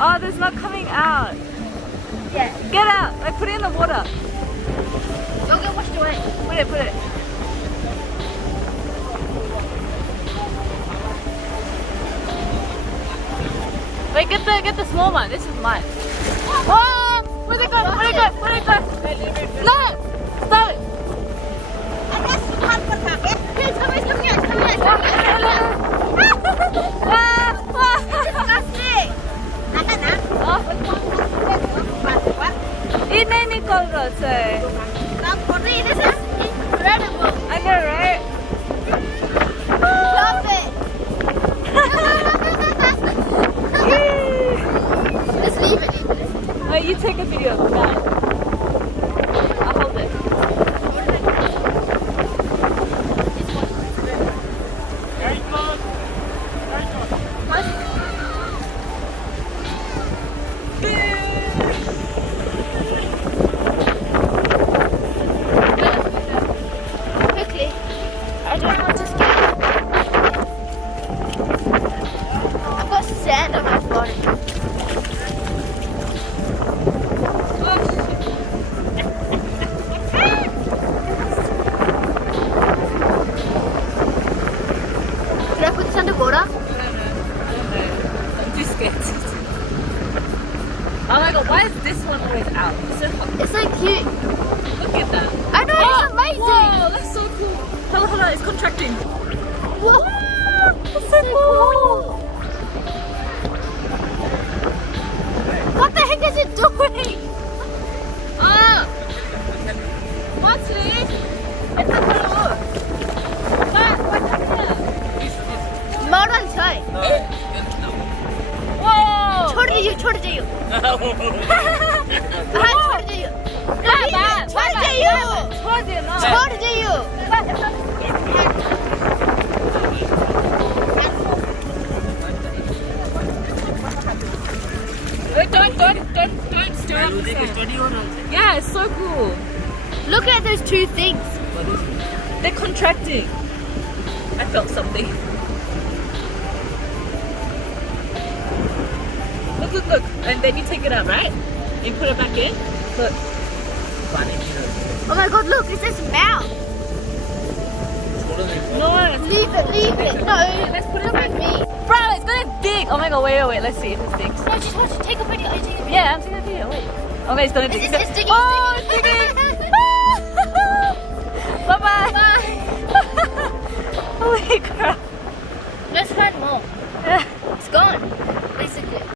Oh, there's not coming out. Yeah. Get out. Like, put it in the water. Don't get washed away. Put it. Wait, get the small one. This is mine. Oh, where'd it go? No, stop it. I got some hot water. Here, come here. Disgusting. 이내니 걸었어. This is incredible. I know, right? Love it. Let's leave it. Oh, you take a video of that. I'll hold it. Quickly. I don't want to skip. I've got sand on my body. Should I put this underwater? I'm too scared. Oh my god, why is this one always out? It's so hot. It's so cute. Look at that. I know, it's amazing. Whoa, that's so cool. Hold on, it's contracting. Whoa, that's so cool. What the heck is it doing? Ah! What's this? It's a balloon. What's that? 말은 잘. Whoa! 초리지요. 초리지요. Wait, don't stir up the sand. Yeah, it's so cool. Look at those two things. They're contracting. I felt something. Look. And then you take it out, right? You put it back in. Look. Oh my god, look, it says mouth. No, Leave it. No, let's put it look back. at me. Bro, it's gonna dig. Oh my god, wait. Let's see if it digs. No, just watch it. Take a video. Take a video. Yeah, I'm taking a video. Wait. Okay, it's gonna dig. It's digging. Oh, it's digging. Bye. Holy crap. Let's find more. Yeah. It's gone.